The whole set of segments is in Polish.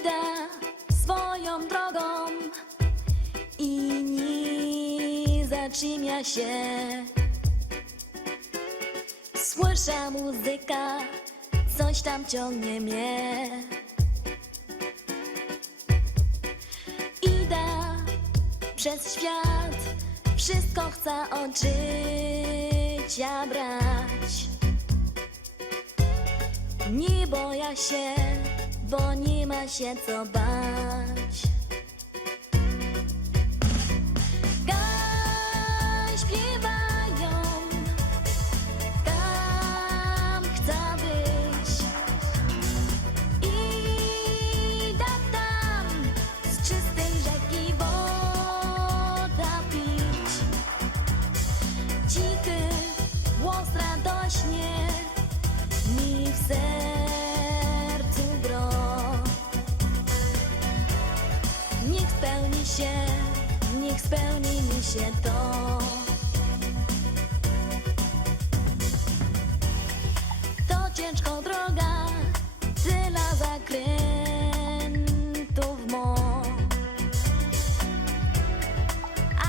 Idę swoją drogą i nie zatrzymia się. Słyszę muzyka, coś tam ciągnie mnie. Idę przez świat, wszystko chcę od życia brać. Nie boję się, bo nie ma się co bać. Tam śpiewają, tam chcę być. Idę tam, z czystej rzeki woda pić. Cichy głos radośnie mi w sercu gro. Niech spełni mi się to. To ciężko droga, tyle zakrętów mo.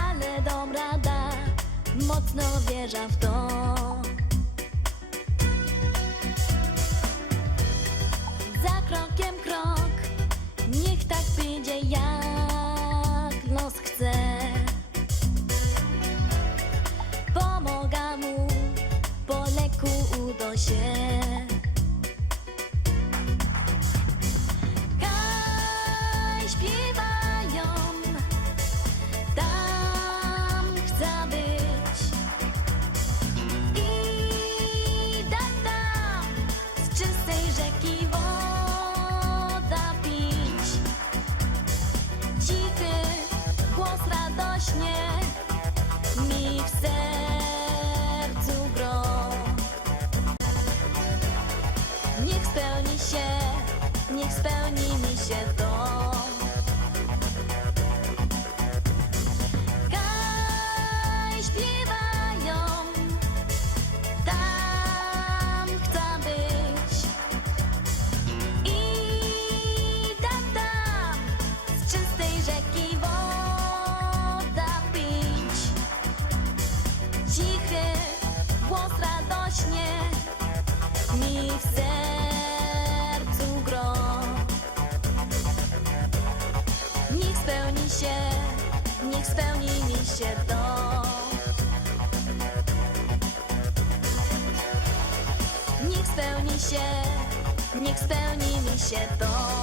Ale dam rada, mocno wierzę w to. Za krokiem krok, niech tak pójdzie jak los chce. Pomogę mu, po leku uda się. Kaj śpiewają, tam chcę być. Idę tam, z czystej rzeki woda pić. Cichy głos radośnie mi w sercu gro. Niech spełni mi się to. Kaj śpiewają, tam chcę być. Idę tam, z czystej rzeki woda pić. Cichy głos radośnie mi w sercu gro. Niech spełni mi się to. Niech spełni mi się to.